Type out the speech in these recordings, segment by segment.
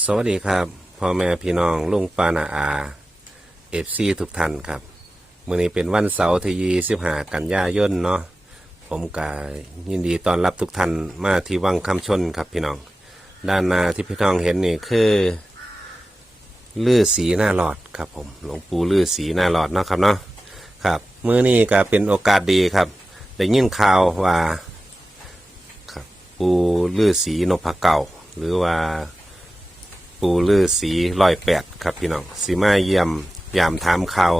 สวัสดีครับพ่อแม่พี่น้องลุงปานาอาเอฟซีทุกท่านครับมื้อนี้เป็นวันเสาร์ที่ยี่สิบห้ากันยายนเนาะผมก็ยินดีต้อนรับทุกท่านมาที่วังคำชนครับพี่น้อง ด้านหน้าที่พี่น้องเห็นนี่คือลือสีหน้าหลอดครับผมหลวงปู่ลือสีหน้าหลอดเนาะครับเนาะครับมื้อนี้ก็เป็นโอกาสดีครับได้ยินข่าวว่าครับปู่ลือสีนพเก่า หรือว่า ปูลือสีลอยแปดครับพี่น้องสีมาเยี่ยมยามถามข่าว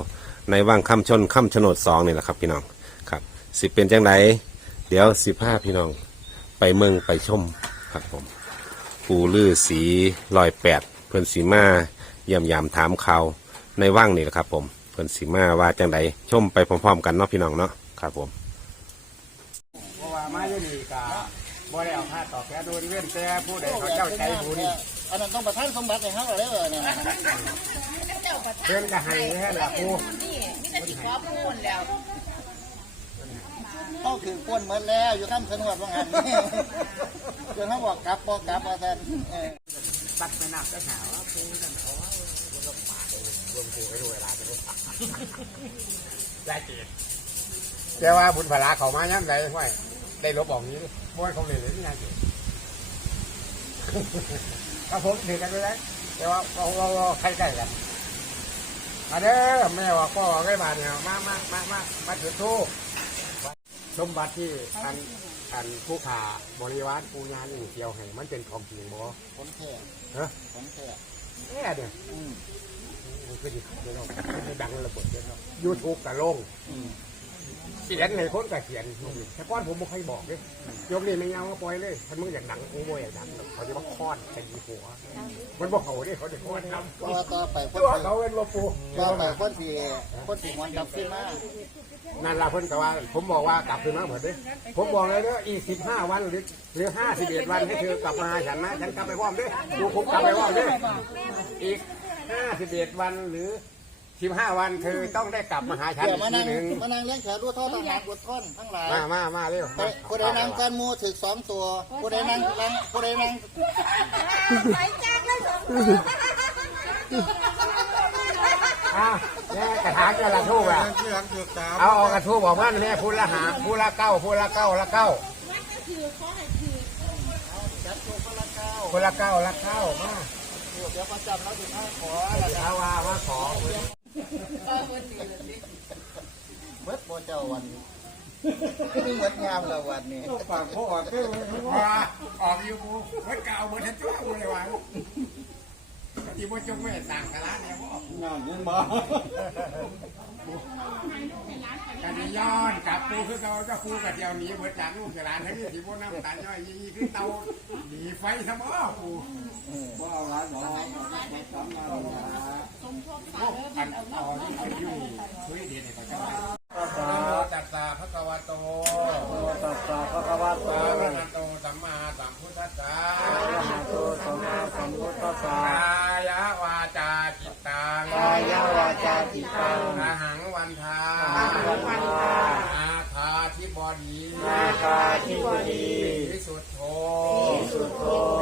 ในว่างค่ำชนค่ำชนดสองนี่แหละครับพี่น้องครับสิเป็นจังไดเดี๋ยวสิพาพี่น้องไปเมืองไปชมครับผมปูลือสีลอยแปดเพื่อนสีมาเยี่ยมยามถามข่าวในว่างนี่แหละครับ ผมเพื่อนสีมาว่าจังไดชมไปพร้อมๆกันเนาะพี่น้องเนาะครับผมเพราะว่ามาอยู่นี่ก็บ่ได้เอาค่าตอแทนโดยเว้นแต่ผู้ใดเขาเจ้าใจบุญ อันนั้นต้องประทานสมบัติในห้เขาเลยเออเนี่ยเพิ่นก็ให้แค่ละผู้นี่มีแต่สิขอพูนแล้วต้องถือก้นเหมือแล้ว อยู่ข้ามสนวดว่างั้นจนเขาบอกกลับบอกกลับว่าแต่เออตัดไปหนักก็หาว่าผู้นั่นเขาว่าผู้ลงมาลงผู้ไปดูเวลาจะรู้ได้เกียแต่ว่าบุญพลาเขามาย่ำใดห้วยได้ลบออกนี้บ่ให้เขาเลยเลยนี่ไง ถ้าผมถือกันไปแล้วแต่ว่าเราเราเราใกล้ๆกันมาเด้อแม่ว่าพ่อใกล้บ้านเนี่ยมามามามามาถือทูบสมบัติที่อันอันผู้ขาบริวารปูญานี่เกี่ยวให้มันเป็นของจริงบ่ผมแท้ฮะผมแท้แน่เนี่ยอืมมันก็ดีเดี๋ยวเราไม่ดังระเบิดเดี๋ยวเรายูทูบกับลงอืม เขียนในคนกับเขียนแต่ก้อนผมไม่เคยบอกเลยยกนี่ไม่เอามาปล่อยเลยถ้ามึงอยากดังกูบ่อยากดังเขาจะมาค้อนใส่หัว มันบอกเขาดิเขาจะค้อนนำเพราะว่าต่อไปคนตัวที่เขาเป็นบ่ปูต่อไปคนที่คนที่มันกลับขึ้นมานั่นละเพิ่นก็ว่า ผมบอกว่ากลับคืนมาเหมือนเด้ผมบอกเลยเด้ออีกสิบห้าวันหรือหรือห้าสิบเอ็ดวันให้เธอกลับมาหาฉันนะฉันกลับไปพร้อมเด้อดูผมกลับไปพร้อมเด้ออีกห้าสิบเอ็ดวันหรือ สิบห้าวันเธอต้องได้กลับมาหาฉันเดี๋ยอีวกมาทีนั่งหนึ่งมานั่งเลี้ยงแขกรู้เท่าทหารกดก้อนทั้งหลายมามามาเร็วแต่ผู้ใดนั่งก้อนหมูถึกสองตัวผู้ใดนั่งนั่งผู้ใดนั่งไปจ้างเลยสองอะแม่กระถางกระทูบอะเอาเอากระทูบบอกว่าแม่พูดละหาพูดละเก้าพูดละเก้าละเก้าจัดตัวคนละเก้าคนละเก้าละเก้ามาเดี๋ยวประจำเราถึงให้ขอ เอาว่ามาขอ เมื่อโปรเจ้าวันนี้นี่เหมือนงามละวันนี้ฝากพ่อก็ว่าออกอยู่กูเมื่อเก่าเมื่อทันจ้ากูเลยว่าที่ว่จงไม่ต่างกันละเนี่ยพ่งามยังบ่กันย้อนกลับปูคือเขาก็ปูกับเดียวหนีเหมือนจากลูกจากหลานที่ที่พวกน้ำตาลย่อยยี่คือเตาหนีไฟซะบ่ปูบ่เอาร้านบ่อัน เอาที่อยู่คุยเดียนเขาจะไปตัสสะภะคะวะโตตัสสะภะคะวะโตอะระหะโตสัมมาสัมพุทธัสสะสัมมาสัมพุทธัสสะกายวาจาจิตตังกายวาจาจิตตังอาหังวันทาวันทาอาทาธิบดีนาคาธิบดีวิสุทโธวิสุทโธวิสุทธิ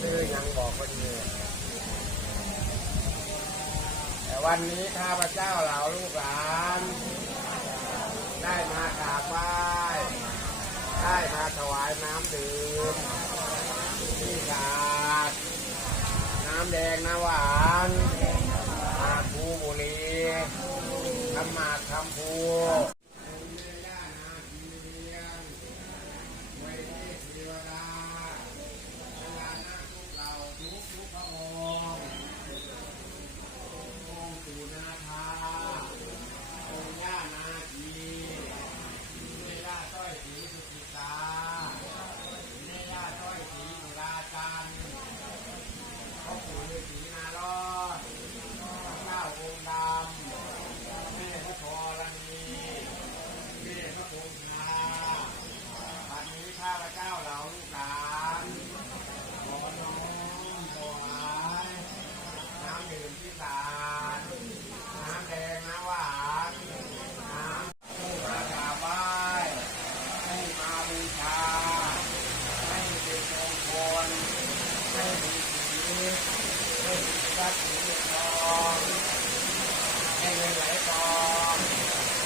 ชื่อยังบอกคนเดียวแต่วันนี้ข้าพเจ้าเหล่าลูกหลาน ได้มากราบไหว้ได้มาถวายน้ำดื่มที่ขาด น้ำแดงน้ำหวานมาคูบุรีน้ำมากคำพูปู่นาคาองค์ย่านาคีเมย่าต้อยสีสุจิตาเมย่าต้อยสีสุราจันทร์พ่อปู่ฤาษีนารอดพระเจ้าองค์ดำแม่พระธรณีแม่พระคงคาวันนี้ข้าพเจ้าเหล่าลูกหลานขอน้อมถวายน้ำดื่มที่สานน้ำแดงน้ำหวานน้ำผู้มากราบไหว้ให้มาบูชา ให้เป็นมงคลให้มีสีให้มีท รัพย์สินเงินทองให้เงินไหลกอง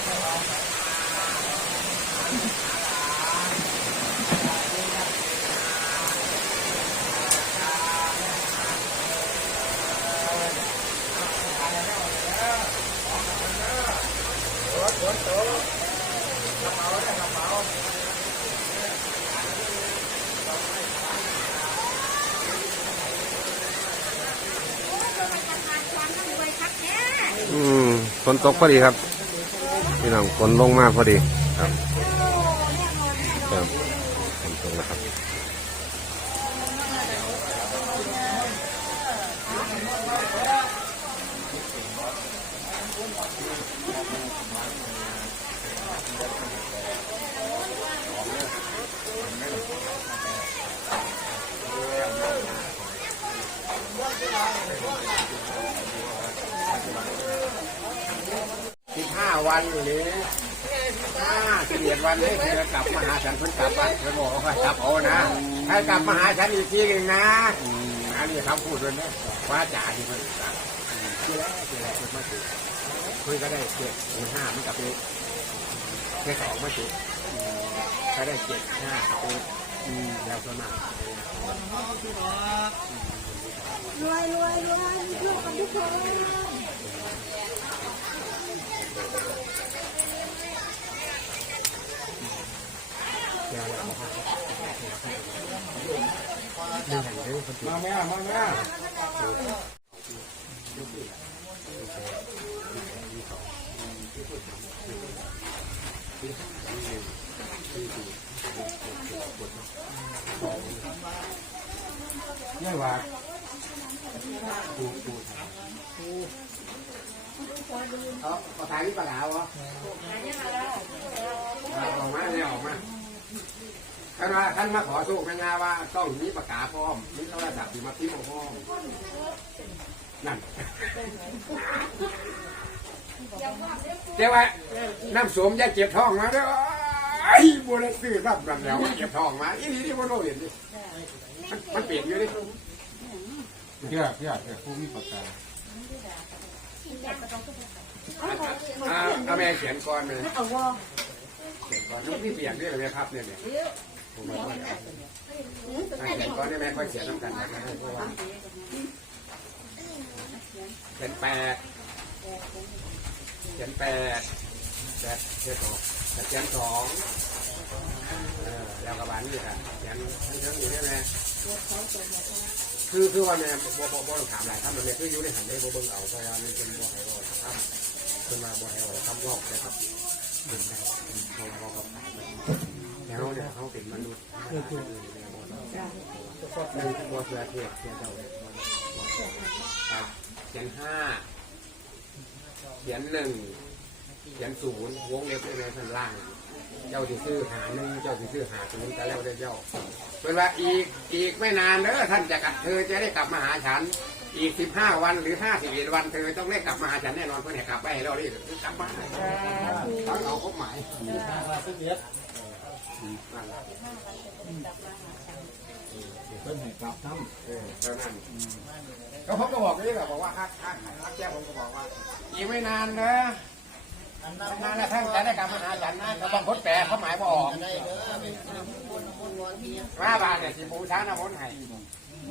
ให้เราศรัทธาหาลูกหาหลานให้เราได้รับเป็นงานตาแม่มาเถิดเอาไปแล้วเด้อของกันเด้อรถรถรถกระเป๋าได้กระเป๋า อืมฝ นตกพอดีครับ พี่น้องฝนลงมาพอดีครับครับฝนตกแล้วครับ สิบห้า วันหรือห้าสิบเอ็ดวันนี้เธอกลับมาหาฉันเพิ่งกลับอะเธอบอกว่ากลับเอานะ ให้กลับมาหาฉันอีกทีหนึ่งนะอันนี้คำพูดเลยนะว่าจ่าที่เพิ่งกลับที่แรกที่แรกเพิ่งมาถึงเพิ่งก็ได้เจ็ดหรือห้ามันกลับไปแค่สองมาถึงก็ได้เจ็ดห้าเจ็ดแล้วก็มารวยรวยรวยลูกกับทุกคน มาแม่มาแม่ไม่ว่าเอาเอาถ่ายนี่ปลาดาวเหรออาออกมาเนี่ยออกมา ท่านว่าท่านมาขอสู้กันงาว่าต้องมีประกาศพร้อมมีโทรศัพท์มีมาพิมพ์พร้อมนั่นเจ้าว่าน้ำสวมยาเจ็บท้องมาเด้อไอ้บัวเลยซื้อรับนั่นแล้วเจ็บท้องมาอีนี่ที่บัวโนเห็นดิมันมันเปลี่ยนอยู่ดิเพื่อเพื่อเพื่อผู้มีประกาศอ่าเอาแม่เขียนก่อนเลยเอาวอเขียนก่อนลูกพี่เปลี่ยนด้วยเหรอแม่ครับเนี่ยเนี่ย ผมมาก่อนเอาอ่าเขียนก่อนได้ไหมค่อยเขียนน้ำกันนะเพราะว่าเขียนแปดเขียนแปดแปดเขียนสองเขียนสองเออแล้วกระบาลนี่ค่ะเขียนทั้งทั้งอยู่ได้ไหมคือคือว่าแม่บ่บ่บ่ต้องถามหลายท่านมันเนี่ยคืออยู่ในหันได้บ่เบิ่งเอาเพราะว่ามันเป็นบ่ให้บ่ครับขึ้นมาบ่ให้บ่คำลอกนะครับเห็นได้เพราะว่า เขาก็ขายไปแล้วเนี่ยเขาเป็นมนุษย์คือคือนี่ยบ่ต้องหนึ่งบ่เสือเทียบเทียบเจ้าครับเขียนห้าเขียนหนึ่งเขียนศูนย์วงเล็บไว้ในข้างล่าง เจ้าสิซื้อหาหนึ่งเจ้าสิซื้อหาศูนย์แต่แล้วได้เจ้าเป็นว่าอีกอีกไม่นานเด้อท่านจะกลับเธอจะได้กลับมาหาฉัน อีกสิบห้าวันหรือห้าสิบเอ็ดวันเธอต้องได้กลับมาหาฉันแน่นอนเพื่อนกลับไปให้เราได้กลับมาทั้งเอาครบหมาย เพิ่นให้กลับน้เออเท่านั้นก็ผมก็บอกนี่แหละบอกว่าฮักฮักฮักแก้วผมก็บอกว่าอีกไม่นานนะไม่นานแล้วท่านจะได้กลับมาหาฉันนะแต่บางคนแปลเขาหมายว่าออกมาบานเนี่ยสิบูช้าน้ำมนต์ให้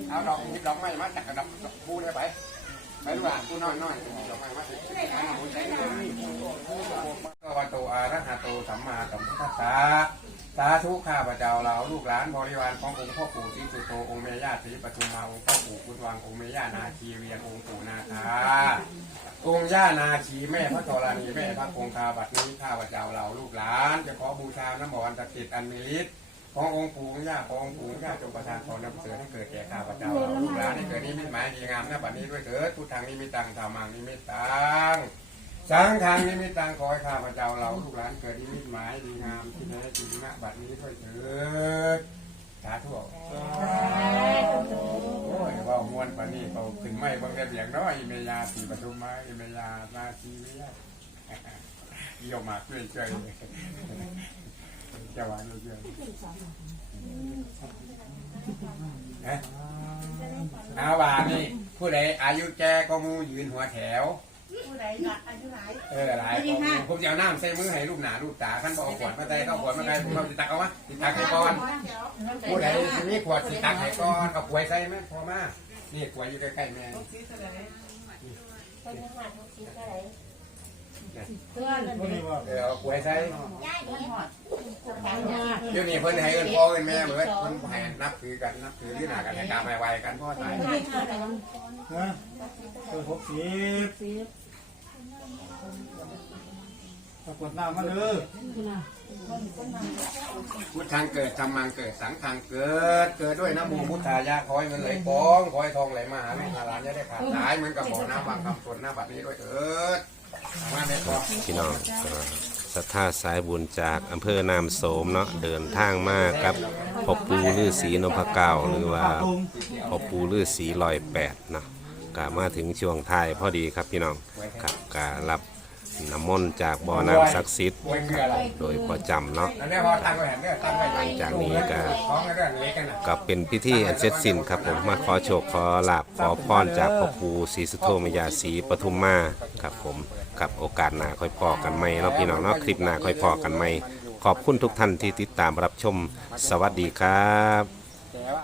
เอาดอกดอกไม้มาจากกระดับบูได้ไปไปดูว่าบูน้อยน้อยดอกไม้มาช้าน้ำมนต์ใช้ก็วัตโตอาระหะโตสัมมาสัมพุทธัสสะ สาธุข้าพเจ้าเราลูกหลานบริวารขององค์พ่อปู่ศรีสุโตองค์เมย่าศรีปทุมมาองค์พ่อปู่กุฎวังองค์เมย่านาคีเวียนองค์ปู่นาคาองค์ย่านาคีแม่พระธรณีแม่พระคงคาบัดนี้ข้าพเจ้าเราลูกหลาน จะขอบูชาน้ำมนต์ศักดิ์สิทธิ์อันมีฤทธิ์ขององค์ปู่องค์ย่าขององค์ปู่องค์ย่าจงประทานพรนำเสริญให้เกิดแก่ข้าพเจ้าเราลูกหลานให้เกิดนิมิตหมายดีงามหน้าบัดนี้ด้วยเถิดทุกทางนิมิตังธรรมังนิมิตตัง สังทางนิมิตตังขอให้ข้าพเจ้าเราลูกหลานเกิดนิมิตหมายดีงามที่แท้จริงณบัดนี้ด้วยเถิดสาธุโอ้ยว่ามวนปานนี้เขาขึ้นไม่บางแต่เบียงน้อยอิเมยาสีปทุมมาอิเมยานาชีวิยะเยี่ยมมากเลยเจ้ยจะหวานเลยเจ้ยนะอาว่านี่ผู้ใดอายุแก่ก็มูยืนหัวแถว ผู้ใดหนักอายุหลายเออหลายก็มูผมจะเอาน้ำใส่มือให้ลูกหนาลูกตาขั้นบอกขวดมาใส่เข้าขวดมาใส่ผมเอาสิตักเอาวะสิตักให้ก่อนผู้ใดสิมีขวดสิตักให้ก่อนเอาขวดใส่ไหมพอมานี่ขวดอยู่ใกล้ๆแม่เพื่อนำบ่นี่ว่าเออเอาขวดใส่ย่ายเองเดี๋ยวนี้เพิ่นให้เอิ้นพ่อเอิ้นแม่เหมือนเพิ่นให้นับถือกันนับถือที่หน้ากันให้ตามให้ไวกันพ่อตายนะเพิ่นหกสิบ ปรากฏน้ำมาเลยพุทธังเกิดธรรมังเกิดสังฆังเกิด เกิดด้วยน้ำมูพุทธายะขอให้เงินไหลฟองขอให้ทองไหลมาหาแม่หาหลานจะได้ขาดสายเหมือนกับบ่อน้ำบางคำฝนหน้าบัดนี้ด้วยเถิดมาแม่พ่อ พี่น้องก็ศรัทธาสายบุญจากอำเภอนามโสมเนาะเดินทางมากับพ่อปูฤาษีนพเก้าหรือว่าพ่อปูฤาษีลอยแปดเนาะก็มาถึงช่วงท้ายพอดีครับพี่น้องครับก็รับ น้ำมนต์จากบ่อน้ำศักดิ์สิทธิ์คืออะไรโดยประจำเนาะอันนี้พอตั้งไว้เห็นเด้อตั้งไว้หลังจากนี้ก็ท้องก็เรื่องเล็กกันนะก็เป็นพิธีอันเสร็จสิ้นครับผมมาขอโชคขอลาบขอพรจากพ่อปู่ศรีสุโธมยาศรีปทุมมาครับผมกับโอกาสหน้าค่อยพอกันไหมเนาะพี่น้องเนาะคลิปหน้าค่อยพอกันไหมขอบคุณทุกท่านที่ติดตามรับชม สวัสดีครับ